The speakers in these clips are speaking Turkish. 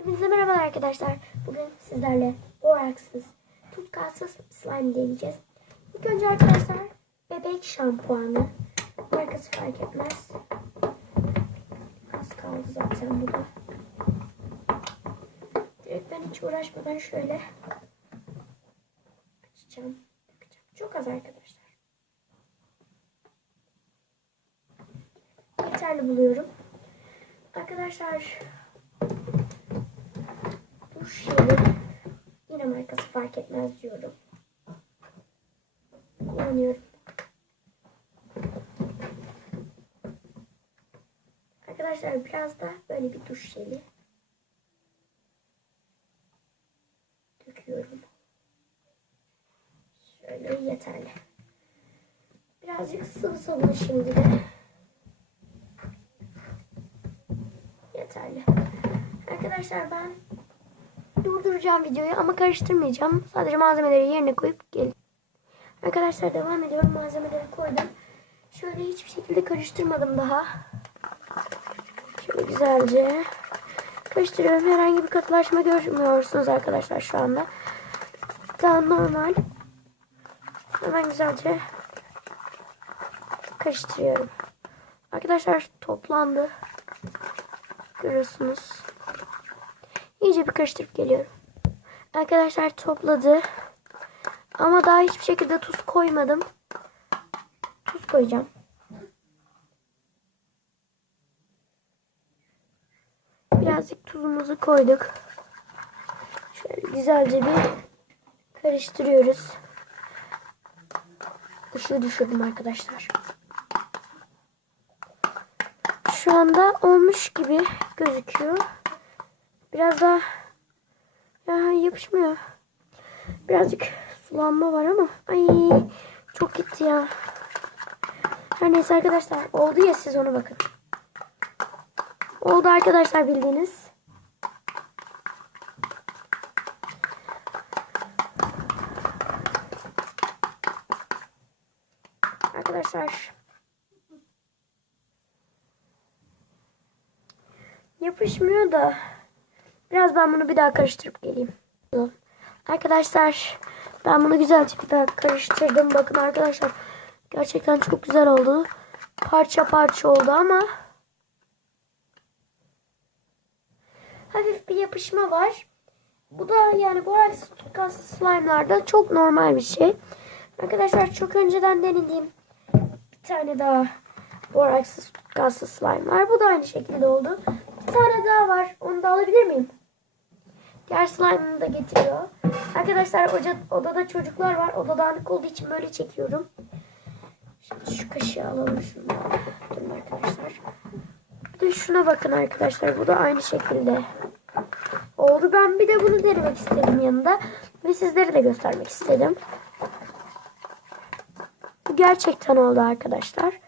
Hepinize merhaba arkadaşlar. Bugün sizlerle boraksız, tutkalsız slime deneyeceğiz. İlk önce arkadaşlar bebek şampuanı. Markası fark etmez. Az kaldı zaten bu da. Direkt ben hiç uğraşmadan şöyle açacağım. Bakacağım. Çok az arkadaşlar. Yeterli buluyorum. Arkadaşlar duş jeli, yine markası fark etmez diyorum. Kullanıyorum. Arkadaşlar biraz da böyle bir duş jeli döküyorum. Şöyle yeterli. Birazcık sıvı sabun şimdi de. Yeterli. Arkadaşlar ben durduracağım videoyu ama karıştırmayacağım. Sadece malzemeleri yerine koyup gelin. Arkadaşlar devam ediyorum. Malzemeleri koydum. Şöyle hiçbir şekilde karıştırmadım daha. Şöyle güzelce karıştırıyorum. Herhangi bir katılaşma görmüyorsunuz arkadaşlar şu anda. Daha normal. Hemen güzelce karıştırıyorum. Arkadaşlar toplandı. Görüyorsunuz. İyice bir karıştırıp geliyorum. Arkadaşlar topladı. Ama daha hiçbir şekilde tuz koymadım. Tuz koyacağım. Birazcık tuzumuzu koyduk. Şöyle güzelce bir karıştırıyoruz. Işığı düşürdüm arkadaşlar. Şu anda olmuş gibi gözüküyor. Biraz daha yapışmıyor. Birazcık sulanma var ama ay çok gitti ya. Her neyse arkadaşlar, oldu ya, siz ona bakın. Oldu arkadaşlar, bildiğiniz. Arkadaşlar yapışmıyor da biraz ben bunu bir daha karıştırıp geleyim. Arkadaşlar ben bunu güzelce bir daha karıştırdım. Bakın arkadaşlar, gerçekten çok güzel oldu. Parça parça oldu ama hafif bir yapışma var. Bu da yani boraksız tutkalsız slime'larda çok normal bir şey. Arkadaşlar çok önceden denediğim bir tane daha boraksız tutkalsız slime var. Bu da aynı şekilde oldu. Bir tane daha var. Onu da alabilir miyim? Diğer slime'ını da getiriyor. Arkadaşlar odada çocuklar var. Oda dağınık olduğu için böyle çekiyorum. Şimdi şu kaşığı alalım şunu. Durun arkadaşlar. Bir de şuna bakın arkadaşlar. Bu da aynı şekilde oldu. Ben bir de bunu denemek istedim yanında. Ve sizlere de göstermek istedim. Bu gerçekten oldu arkadaşlar.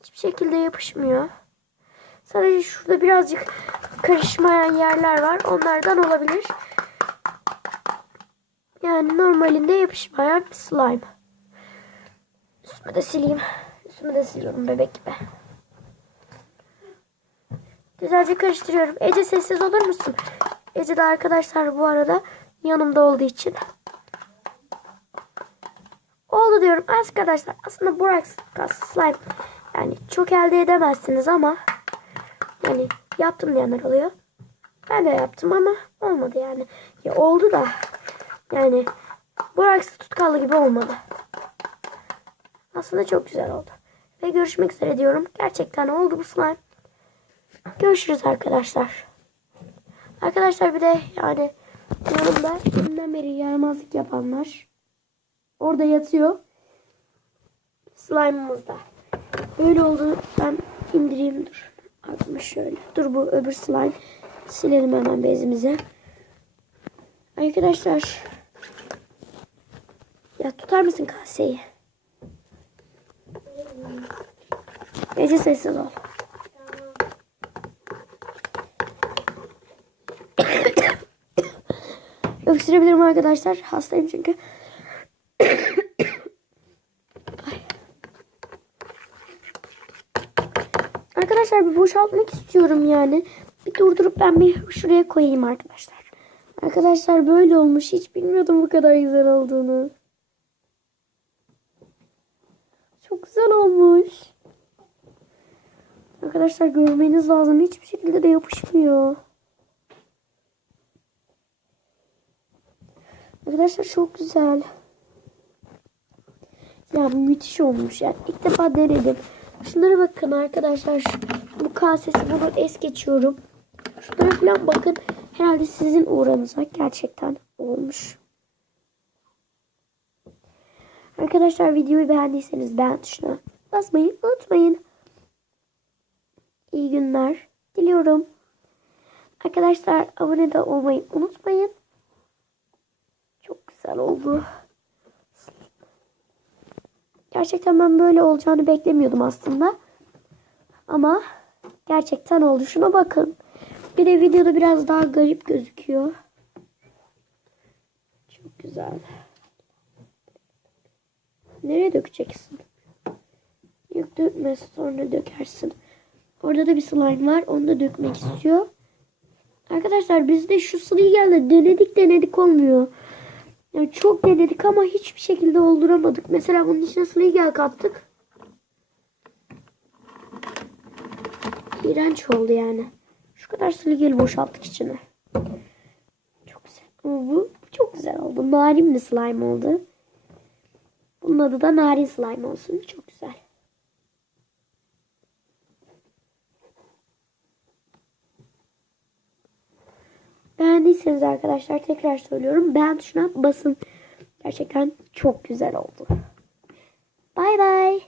Hiçbir şekilde yapışmıyor. Sadece şurada birazcık karışmayan yerler var. Onlardan olabilir. Yani normalinde yapışmayan bir slime. Üstüme de sileyim. Üstüme de siliyorum bebek gibi. Güzelce karıştırıyorum. Ece sessiz olur musun? Ece de arkadaşlar bu arada yanımda olduğu için. Oldu diyorum arkadaşlar. Aslında boraksız slime yani çok elde edemezsiniz ama yani yaptım diyenler oluyor. Ben de yaptım ama olmadı yani. Ya oldu da yani boraksız tutkallı gibi olmadı. Aslında çok güzel oldu. Ve görüşmek üzere diyorum. Gerçekten oldu bu slime. Görüşürüz arkadaşlar. Arkadaşlar bir de yani yanımda deminden beri yaramazlık yapanlar orada yatıyor. Slime'ımız da böyle oldu. Ben indireyim, dur. Aklıma şöyle. Dur, bu öbür slime. Silelim hemen bezimize. Arkadaşlar ya tutar mısın kaseyi? Ece sessiz ol. Öksürebilirim arkadaşlar. Hastayım çünkü. Arkadaşlar bir boşaltmak istiyorum yani. Bir durdurup ben bir şuraya koyayım arkadaşlar. Arkadaşlar böyle olmuş. Hiç bilmiyordum bu kadar güzel olduğunu. Çok güzel olmuş. Arkadaşlar görmeniz lazım. Hiçbir şekilde de yapışmıyor. Arkadaşlar çok güzel. Ya müthiş olmuş yani. İlk defa denedim. Şunlara bakın arkadaşlar. Bu kasesi bunu es geçiyorum. Şunlara falan bakın. Herhalde sizin uğranıza gerçekten olmuş. Arkadaşlar videoyu beğendiyseniz beğen tuşuna basmayı unutmayın. İyi günler diliyorum. Arkadaşlar abone de olmayı unutmayın. Çok güzel oldu. Gerçekten ben böyle olacağını beklemiyordum aslında. Ama gerçekten oldu. Şuna bakın. Bir de videoda biraz daha garip gözüküyor. Çok güzel. Nereye dökeceksin? Yok dökme, sonra dökersin. Orada da bir slime var. Onu da dökmek istiyor. Arkadaşlar biz de şu sıvıyı geldi. Denedik olmuyor. Yani çok denedik ama hiçbir şekilde olduramadık. Mesela bunun içine sıvıyı gel kattık. İğrenç oldu yani. Şu kadar sıvı gel boşalttık içine. Çok güzel. Ama bu çok güzel oldu. Narin bir slime oldu. Bunun adı da narin slime olsun. Çok güzel. Beğendiyseniz arkadaşlar tekrar söylüyorum. Beğen tuşuna basın. Gerçekten çok güzel oldu. Bay bay.